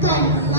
Thanks.